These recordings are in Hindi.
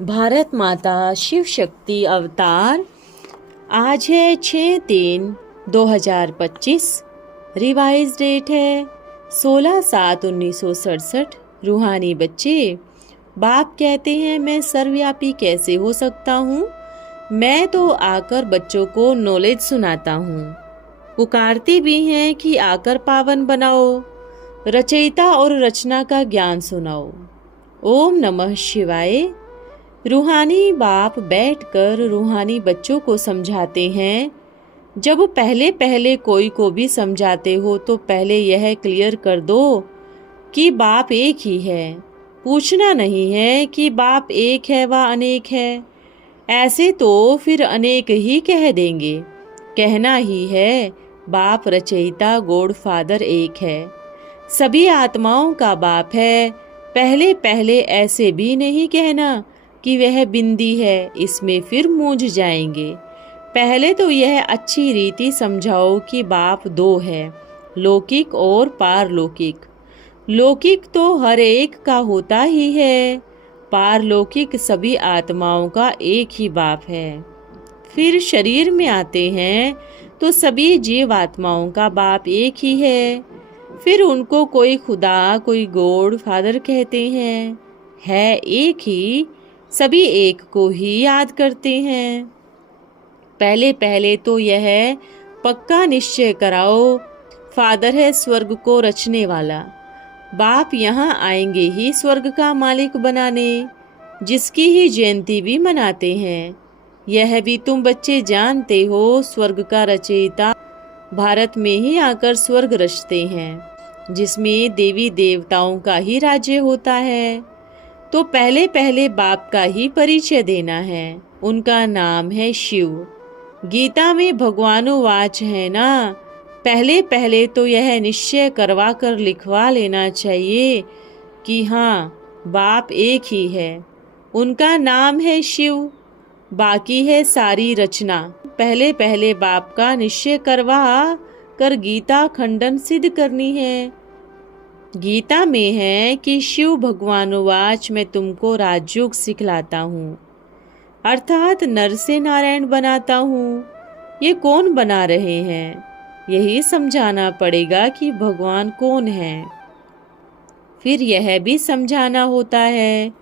भारत माता शिव शक्ति अवतार। आज है 6/3/2025। रिवाइज डेट है 16/7/1967। रूहानी बच्चे, बाप कहते हैं मैं सर्वव्यापी कैसे हो सकता हूँ। मैं तो आकर बच्चों को नॉलेज सुनाता हूँ। पुकारते भी हैं कि आकर पावन बनाओ, रचयिता और रचना का ज्ञान सुनाओ। ओम नमः शिवाय। रूहानी बाप बैठकर रूहानी बच्चों को समझाते हैं। जब पहले पहले कोई को भी समझाते हो तो पहले यह क्लियर कर दो कि बाप एक ही है। पूछना नहीं है कि बाप एक है व अनेक है। ऐसे तो फिर अनेक ही कह देंगे। कहना ही है बाप रचयिता गॉड फादर एक है, सभी आत्माओं का बाप है। पहले पहले ऐसे भी नहीं कहना कि वह बिंदी है, इसमें फिर मूंझ जाएंगे। पहले तो यह अच्छी रीति समझाओ कि बाप दो है, लौकिक और पारलौकिक। लौकिक तो हर एक का होता ही है, पारलौकिक सभी आत्माओं का एक ही बाप है। फिर शरीर में आते हैं तो सभी जीव आत्माओं का बाप एक ही है। फिर उनको कोई खुदा कोई गॉड फादर कहते हैं। है एक ही, सभी एक को ही याद करते हैं। पहले पहले तो यह पक्का निश्चय कराओ, फादर है स्वर्ग को रचने वाला। बाप यहाँ आएंगे ही स्वर्ग का मालिक बनाने, जिसकी ही जयंती भी मनाते हैं। यह भी तुम बच्चे जानते हो, स्वर्ग का रचयिता भारत में ही आकर स्वर्ग रचते हैं, जिसमें देवी देवताओं का ही राज्य होता है। तो पहले पहले बाप का ही परिचय देना है। उनका नाम है शिव। गीता में भगवानुवाच है ना। पहले पहले तो यह निश्चय करवा कर लिखवा लेना चाहिए कि हाँ, बाप एक ही है। उनका नाम है शिव, बाकी है सारी रचना। पहले पहले बाप का निश्चय करवा कर गीता खंडन सिद्ध करनी है। गीता में है कि शिव भगवानुवाच मैं तुमको राजयोग सिखलाता हूँ, अर्थात नर से नारायण बनाता हूँ। ये कौन बना रहे हैं, यही समझाना पड़ेगा कि भगवान कौन है। फिर यह भी समझाना होता है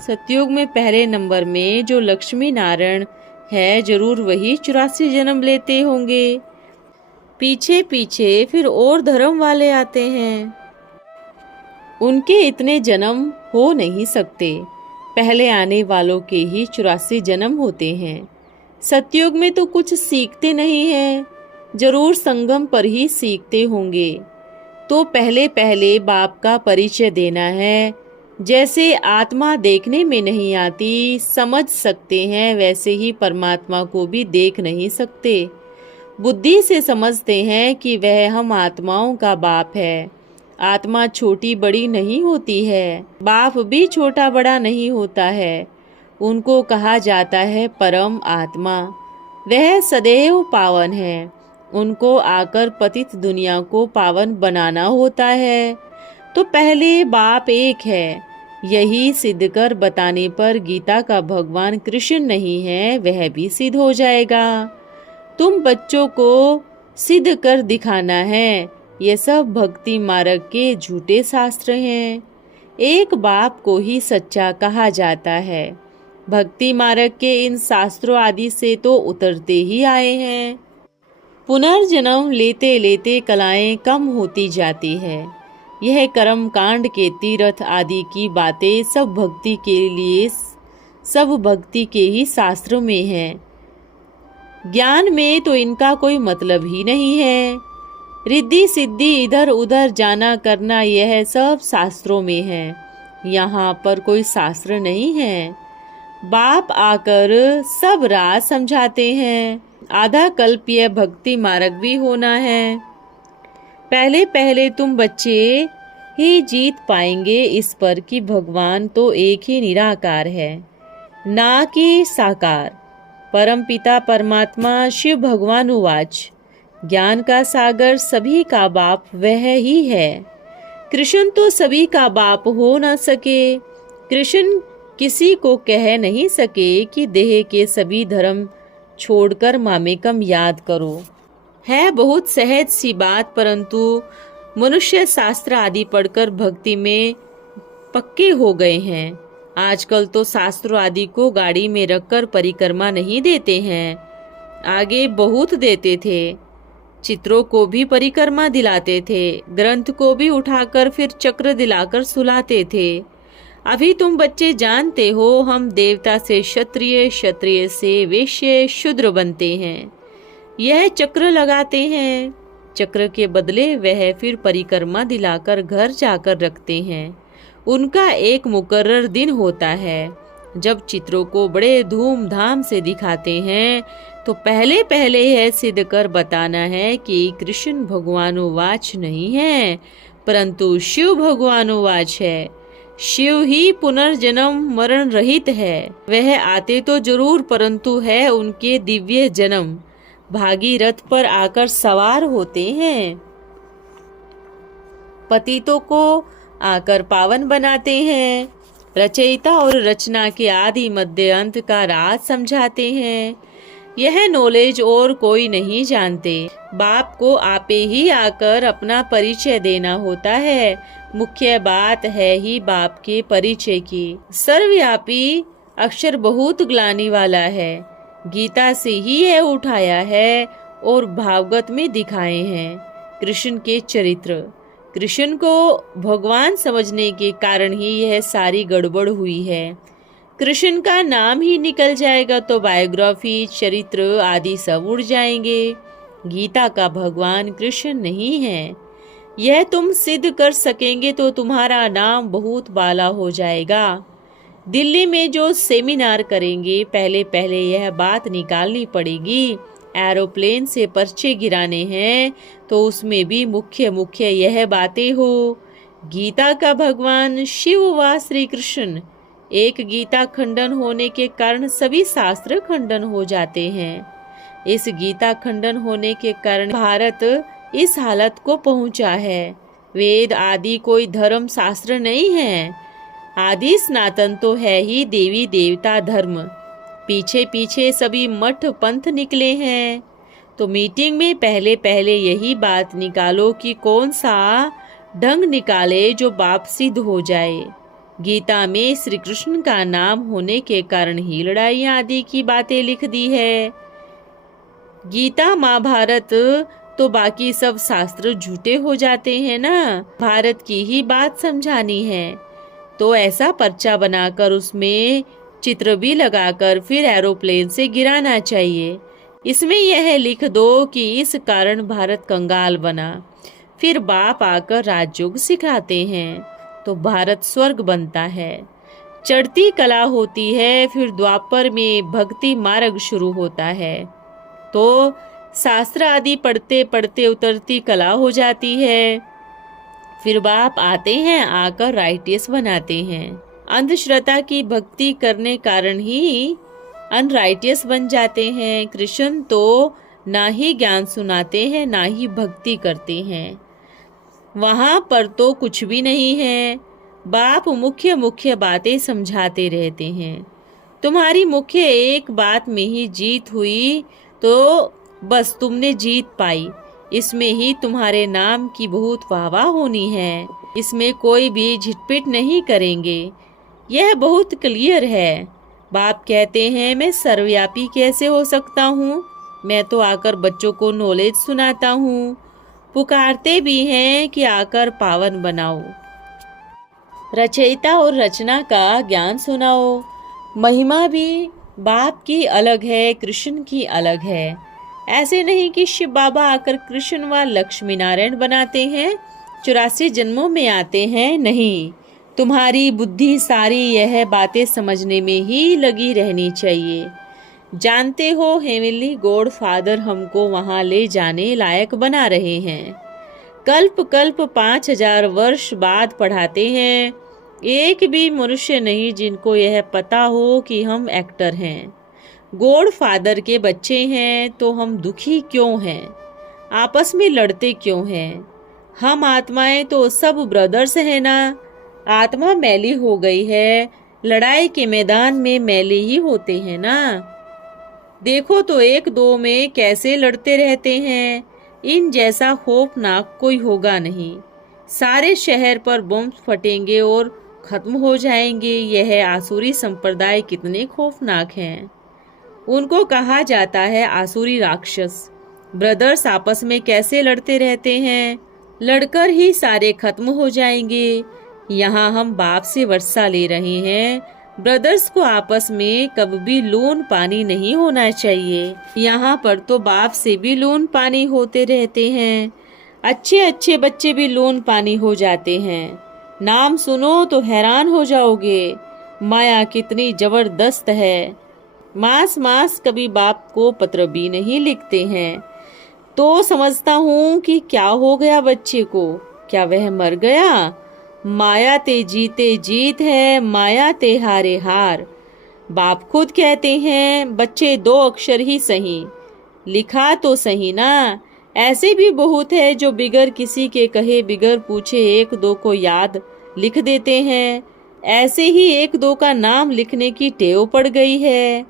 सतयुग में पहले नंबर में जो लक्ष्मी नारायण है, जरूर वही 84 जन्म लेते होंगे। पीछे पीछे फिर और धर्म वाले आते हैं, उनके इतने जन्म हो नहीं सकते। पहले आने वालों के ही 84 जन्म होते हैं। सतयुग में तो कुछ सीखते नहीं हैं, जरूर संगम पर ही सीखते होंगे। तो पहले पहले बाप का परिचय देना है। जैसे आत्मा देखने में नहीं आती, समझ सकते हैं, वैसे ही परमात्मा को भी देख नहीं सकते। बुद्धि से समझते हैं कि वह हम आत्माओं का बाप है। आत्मा छोटी बड़ी नहीं होती है, बाप भी छोटा बड़ा नहीं होता है। उनको कहा जाता है परम आत्मा। वह सदैव पावन है। उनको आकर पतित दुनिया को पावन बनाना होता है। तो पहले बाप एक है, यही सिद्ध कर बताने पर गीता का भगवान कृष्ण नहीं है, वह भी सिद्ध हो जाएगा। तुम बच्चों को सिद्ध कर दिखाना है। ये सब भक्ति मार्ग के झूठे शास्त्र हैं। एक बाप को ही सच्चा कहा जाता है। भक्ति मार्ग के इन शास्त्रों आदि से तो उतरते ही आए हैं। पुनर्जन्म लेते लेते कलाएं कम होती जाती है। यह कर्म कांड के तीर्थ आदि की बातें सब भक्ति के लिए, सब भक्ति के ही शास्त्रों में है। ज्ञान में तो इनका कोई मतलब ही नहीं है। रिद्धि सिद्धि इधर उधर जाना करना, यह सब शास्त्रों में है। यहाँ पर कोई शास्त्र नहीं है। बाप आकर सब राज समझाते हैं। आधा कल्प यह भक्ति मार्ग भी होना है। पहले पहले तुम बच्चे ही जीत पाएंगे इस पर कि भगवान तो एक ही निराकार है, ना कि साकार। परमपिता परमात्मा शिव भगवानुवाच ज्ञान का सागर सभी का बाप वह ही है। कृष्ण तो सभी का बाप हो न सके। कृष्ण किसी को कह नहीं सके कि देह के सभी धर्म छोड़कर मामेकम याद करो। है बहुत सहज सी बात, परंतु मनुष्य शास्त्र आदि पढ़कर भक्ति में पक्के हो गए हैं। आजकल तो शास्त्रों आदि को गाड़ी में रखकर परिक्रमा नहीं देते हैं, आगे बहुत देते थे। चित्रों को भी परिक्रमा दिलाते थे, ग्रंथ को भी उठाकर फिर चक्र दिलाकर सुलाते थे। अभी तुम बच्चे जानते हो, हम देवता से क्षत्रिय, क्षत्रिय से वैश्य, शूद्र बनते हैं। यह चक्र लगाते हैं, चक्र के बदले वह फिर परिक्रमा दिलाकर घर जाकर रखते हैं। उनका एक मुकर्रर दिन होता है जब चित्रों को बड़े धूमधाम से दिखाते हैं, तो पहले पहले यह सिद्ध कर बताना है कि कृष्ण भगवानुवाच नहीं है, परंतु शिव भगवानुवाच है। शिव ही पुनर्जन्म मरण रहित है। वह आते तो जरूर, परंतु है उनके दिव्य जन्म। भागीरथ पर आकर सवार होते हैं, पतितों को आकर पावन बनाते हैं। रचयिता और रचना के आदि मध्य अंत का राज समझाते हैं। यह नॉलेज और कोई नहीं जानते। बाप को आपे ही आकर अपना परिचय देना होता है। मुख्य बात है ही बाप के परिचय की। सर्वव्यापी अक्षर बहुत ग्लानि वाला है। गीता से ही यह उठाया है और भागवत में दिखाए हैं। कृष्ण के चरित्र, कृष्ण को भगवान समझने के कारण ही यह सारी गड़बड़ हुई है। कृष्ण का नाम ही निकल जाएगा तो बायोग्राफी, चरित्र आदि सब उड़ जाएंगे। गीता का भगवान कृष्ण नहीं है। यह तुम सिद्ध कर सकेंगे तो तुम्हारा नाम बहुत बाला हो जाएगा। दिल्ली में जो सेमिनार करेंगे, पहले पहले यह बात निकालनी पड़ेगी। एरोप्लेन से पर्चे गिराने हैं तो उसमें भी मुख्य मुख्य यह बातें हो। गीता का भगवान शिव व श्री कृष्ण। एक गीता खंडन होने के कारण सभी शास्त्र खंडन हो जाते हैं। इस गीता खंडन होने के कारण भारत इस हालत को पहुंचा है। वेद आदि कोई धर्म शास्त्र नहीं है। आदि सनातन तो है ही देवी देवता धर्म। पीछे पीछे सभी मठ पंथ निकले हैं। तो मीटिंग में पहले पहले यही बात निकालो कि कौन सा ढंग निकाले जो बाप सिद्ध हो जाए। गीता में श्री कृष्ण का नाम होने के कारण ही लड़ाई आदि की बातें लिख दी है। गीता महाभारत तो बाकी सब शास्त्र झूठे हो जाते हैं ना। भारत की ही बात समझानी है तो ऐसा पर्चा बनाकर उसमें चित्र भी लगाकर फिर एरोप्लेन से गिराना चाहिए। इसमें यह लिख दो कि इस कारण भारत कंगाल बना। फिर बाप आकर राजयोग सिखाते हैं तो भारत स्वर्ग बनता है। चढ़ती कला होती है, फिर द्वापर में भक्ति मार्ग शुरू होता है। तो शास्त्र आदि पढ़ते पढ़ते उतरती कला हो जाती है। फिर बाप आते हैं, आकर राइटियस बनाते हैं। अंधश्रद्धा की भक्ति करने कारण ही अनराइटियस बन जाते हैं। कृष्ण तो ना ही ज्ञान सुनाते हैं ना ही भक्ति करते हैं। वहाँ पर तो कुछ भी नहीं है। बाप मुख्य मुख्य बातें समझाते रहते हैं। तुम्हारी मुख्य एक बात में ही जीत हुई तो बस तुमने जीत पाई। इसमें ही तुम्हारे नाम की बहुत वाहवाह होनी है। इसमें कोई भी झिटपिट नहीं करेंगे। यह बहुत क्लियर है। बाप कहते हैं मैं सर्वव्यापी कैसे हो सकता हूँ। मैं तो आकर बच्चों को नॉलेज सुनाता हूँ। पुकारते भी हैं कि आकर पावन बनाओ, रचयिता और रचना का ज्ञान सुनाओ। महिमा भी बाप की अलग है, कृष्ण की अलग है। ऐसे नहीं कि शिव बाबा आकर कृष्ण व लक्ष्मी नारायण बनाते हैं, 84 जन्मों में आते हैं। नहीं, तुम्हारी बुद्धि सारी यह बातें समझने में ही लगी रहनी चाहिए। जानते हो हेवनली गॉड फादर हमको वहां ले जाने लायक बना रहे हैं। कल्प कल्प 5000 वर्ष बाद पढ़ाते हैं। एक भी मनुष्य नहीं जिनको यह पता हो कि हम एक्टर हैं, गॉड फादर के बच्चे हैं, तो हम दुखी क्यों हैं। आपस में लड़ते क्यों हैं? हम आत्माएं तो सब ब्रदर्स हैं ना। आत्मा मैली हो गई है, लड़ाई के मैदान में मैले ही होते हैं ना। देखो तो एक दो में कैसे लड़ते रहते हैं। इन जैसा खौफनाक कोई होगा नहीं। सारे शहर पर बम फटेंगे और खत्म हो जाएंगे। यह आसुरी संप्रदाय कितने खौफनाक हैं। उनको कहा जाता है आसुरी राक्षस। ब्रदर्स आपस में कैसे लड़ते रहते हैं। लड़कर ही सारे खत्म हो जाएंगे। यहाँ हम बाप से वर्षा ले रहे हैं। ब्रदर्स को आपस में कभी भी लून पानी नहीं होना चाहिए। यहाँ पर तो बाप से भी लून पानी होते रहते हैं। अच्छे अच्छे बच्चे भी लून पानी हो जाते हैं। नाम सुनो तो हैरान हो जाओगे। माया कितनी जबरदस्त है। मास मास कभी बाप को पत्र भी नहीं लिखते हैं। तो समझता हूँ कि क्या हो गया बच्चे को। क्या वह मर गया? माया ते जीते जीत है, माया ते हारे हार। बाप खुद कहते हैं बच्चे 2 अक्षर ही सही, लिखा तो सही ना। ऐसे भी बहुत है जो बिगर किसी के कहे बिगर पूछे 1-2 को याद लिख देते हैं। ऐसे ही 1-2 का नाम लिखने की टेव पड़ गई है।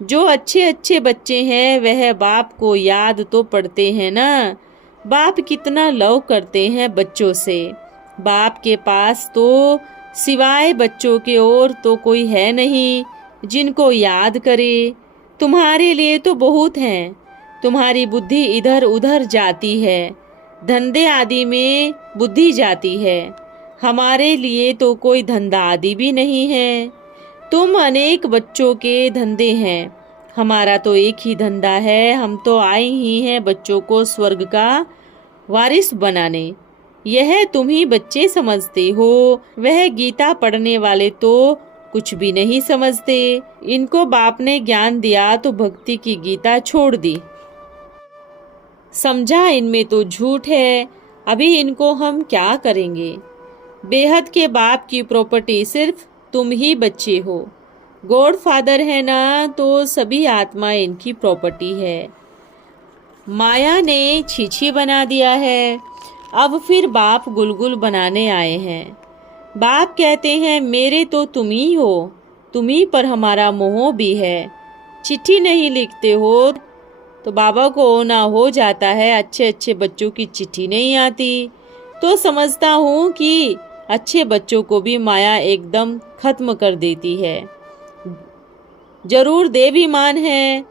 जो अच्छे अच्छे बच्चे हैं वह बाप को याद तो पड़ते हैं ना। बाप कितना लव करते हैं बच्चों से। बाप के पास तो सिवाय बच्चों के और तो कोई है नहीं जिनको याद करे। तुम्हारे लिए तो बहुत हैं। तुम्हारी बुद्धि इधर उधर जाती है, धंधे आदि में बुद्धि जाती है। हमारे लिए तो कोई धंधा आदि भी नहीं है। तुम अनेक बच्चों के धंधे हैं, हमारा तो एक ही धंधा है। हम तो आए ही हैं बच्चों को स्वर्ग का वारिस बनाने। यह तुम ही बच्चे समझते हो। वह गीता पढ़ने वाले तो कुछ भी नहीं समझते। इनको बाप ने ज्ञान दिया तो भक्ति की गीता छोड़ दी। समझा इनमें तो झूठ है। अभी इनको हम क्या करेंगे। बेहद के बाप की प्रॉपर्टी सिर्फ तुम ही बच्चे हो। गॉड फादर है ना, तो सभी आत्मा इनकी प्रॉपर्टी है। माया ने छीछी बना दिया है। अब फिर बाप गुलगुल बनाने आए हैं। बाप कहते हैं मेरे तो तुम ही हो, तुम ही पर हमारा मोह भी है। चिट्ठी नहीं लिखते हो तो बाबा को ना हो जाता है। अच्छे अच्छे बच्चों की चिट्ठी नहीं आती तो समझता हूँ कि अच्छे बच्चों को भी माया एकदम खत्म कर देती है। जरूर देवीमान है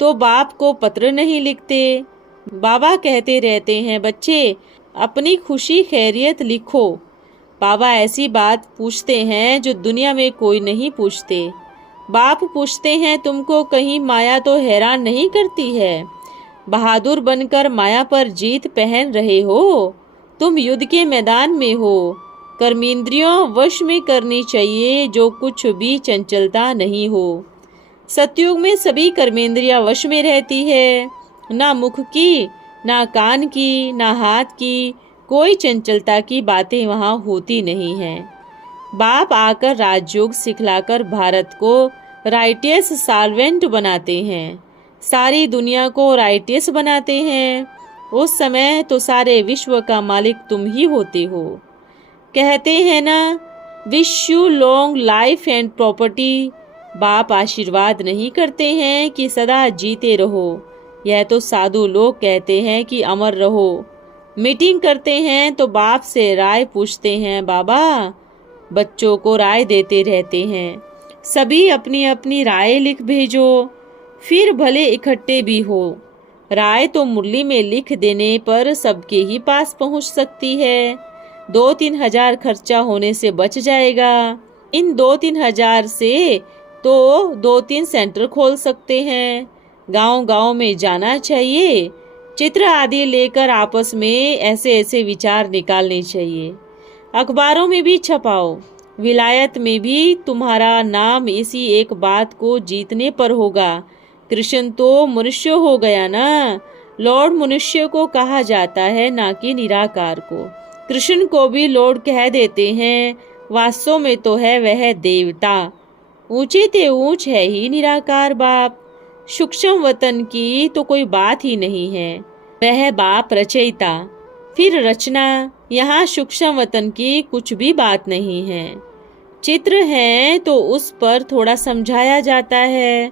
तो बाप को पत्र नहीं लिखते। बाबा कहते रहते हैं बच्चे अपनी खुशी खैरियत लिखो। बाबा ऐसी बात पूछते हैं जो दुनिया में कोई नहीं पूछते। बाप पूछते हैं तुमको कहीं माया तो हैरान नहीं करती है। बहादुर बनकर माया पर जीत पहन रहे हो। तुम युद्ध के मैदान में हो। कर्मेंद्रियों वश में करनी चाहिए जो कुछ भी चंचलता नहीं हो। सतयुग में सभी कर्मेंद्रियां वश में रहती है। ना मुख की, ना कान की, ना हाथ की, कोई चंचलता की बातें वहाँ होती नहीं हैं। बाप आकर राजयोग सिखलाकर भारत को राइटियस सॉल्वेंट बनाते हैं। सारी दुनिया को राइटियस बनाते हैं। उस समय तो सारे विश्व का मालिक तुम ही होते हो। कहते हैं ना wish you long life and property. बाप आशीर्वाद नहीं करते हैं कि सदा जीते रहो। यह तो साधु लोग कहते हैं कि अमर रहो। मीटिंग करते हैं तो बाप से राय पूछते हैं। बाबा बच्चों को राय देते रहते हैं। सभी अपनी अपनी राय लिख भेजो, फिर भले इकट्ठे भी हो। राय तो मुरली में लिख देने पर सबके ही पास पहुंच सकती है। 2-3 हजार खर्चा होने से बच जाएगा। इन 2-3 हजार से तो 2-3 सेंटर खोल सकते हैं। गांव गांव में जाना चाहिए। चित्र आदि लेकर आपस में ऐसे ऐसे विचार निकालने चाहिए। अखबारों में भी छपाओ। विलायत में भी तुम्हारा नाम इसी एक बात को जीतने पर होगा। कृष्ण तो मनुष्य हो गया ना। लॉर्ड मनुष्य को कहा जाता है, ना कि निराकार को। कृष्ण को भी लॉर्ड कह देते हैं। वास्तव में तो है वह देवता। ऊंचे ते ऊंच है ही निराकार बाप। सूक्ष्म वतन की तो कोई बात ही नहीं है। वह बाप रचयिता, फिर रचना। यहाँ सूक्ष्म वतन की कुछ भी बात नहीं है। चित्र है तो उस पर थोड़ा समझाया जाता है,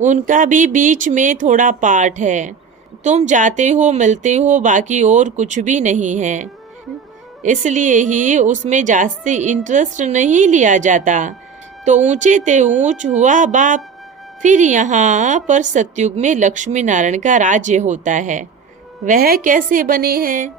उनका भी बीच में थोड़ा पाठ है। तुम जाते हो मिलते हो, बाकी और कुछ भी नहीं है। इसलिए ही उसमें जास्ती इंटरेस्ट नहीं लिया जाता। तो ऊंचे ते ऊंच हुआ बाप। फिर यहाँ पर सतयुग में लक्ष्मी नारायण का राज्य होता है। वह कैसे बने हैं?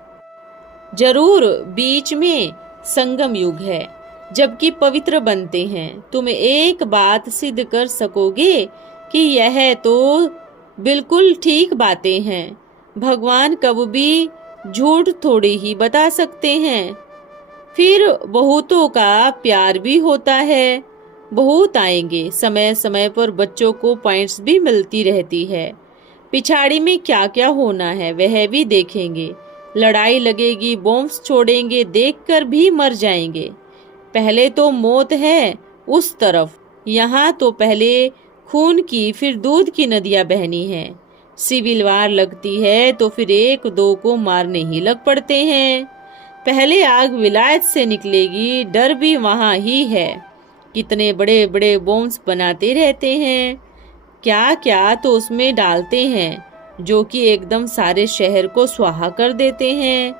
जरूर बीच में संगम युग है, जबकि पवित्र बनते हैं। तुम एक बात सिद्ध कर सकोगे कि यह तो बिल्कुल ठीक बातें हैं। भगवान कब भी झूठ थोड़ी ही बता सकते हैं। फिर बहुतों का प्यार भी होता है। बहुत आएंगे, समय समय पर बच्चों को पॉइंट्स भी मिलती रहती है। पिछाड़ी में क्या क्या होना है वह भी देखेंगे। लड़ाई लगेगी, बॉम्ब्स छोड़ेंगे, देखकर भी मर जाएंगे। पहले तो मौत है उस तरफ, यहाँ तो पहले खून की फिर दूध की नदियाँ बहनी है। सिविल वार लगती है तो फिर एक दो को मारने ही लग पड़ते हैं। पहले आग विलायत से निकलेगी, डर भी वहाँ ही है। कितने बड़े बड़े बॉम्ब्स बनाते रहते हैं, क्या क्या तो उसमें डालते हैं, जो कि एकदम सारे शहर को स्वाहा कर देते हैं।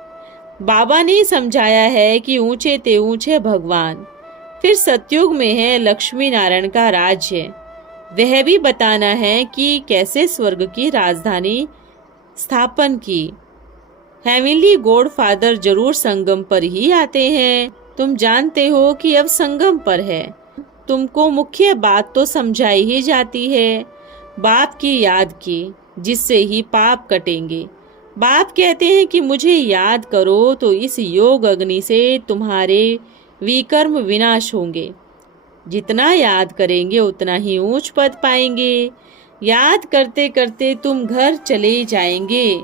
बाबा ने समझाया है कि ऊंचे ते ऊंचे भगवान। फिर सतयुग में है लक्ष्मी नारायण का राज्य। वह भी बताना है कि कैसे स्वर्ग की राजधानी स्थापन की। हेवनली गॉड फादर जरूर संगम पर ही आते हैं। तुम जानते हो कि अब संगम पर है। तुमको मुख्य बात तो समझाई ही जाती है, बाप की याद की, जिससे ही पाप कटेंगे। बाप कहते हैं कि मुझे याद करो तो इस योग अग्नि से तुम्हारे विकर्म विनाश होंगे। जितना याद करेंगे उतना ही ऊंच पद पाएंगे। याद करते करते तुम घर चले जाएंगे।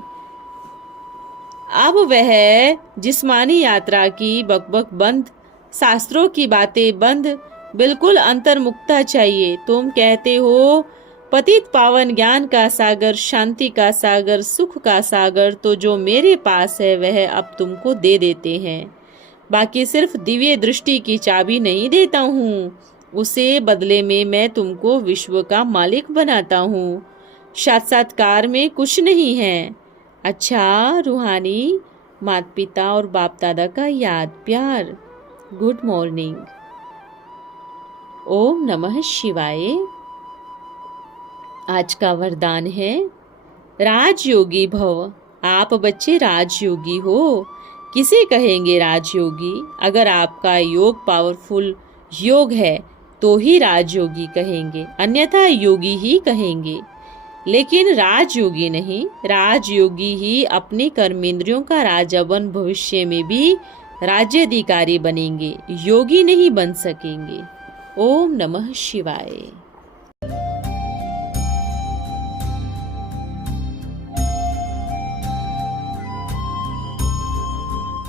अब वह जिस्मानी यात्रा की बकबक बंद, शास्त्रों की बातें बंद, बिल्कुल अंतर्मुखता चाहिए। तुम कहते हो पतित पावन ज्ञान का सागर, शांति का सागर, सुख का सागर, तो जो मेरे पास है वह अब तुमको दे देते हैं। बाकी सिर्फ दिव्य दृष्टि की चाबी नहीं देता हूँ, उसे बदले में मैं तुमको विश्व का मालिक बनाता हूँ। साक्षात्कार में कुछ नहीं है। अच्छा रूहानी माता पिता और बाप दादा का याद प्यार। Good morning. ओम नमः शिवाय। आज का वरदान है राजयोगी भव। आप बच्चे राजयोगी हो। किसे कहेंगे राजयोगी? अगर आपका योग पावरफुल योग है तो ही राजयोगी कहेंगे, अन्यथा योगी ही कहेंगे। लेकिन राजयोगी नहीं, राजयोगी ही अपने कर्मेंद्रियों का राजा बन भविष्य में भी राज्याधिकारी बनेंगे, योगी नहीं बन सकेंगे। ओम नमः शिवाय।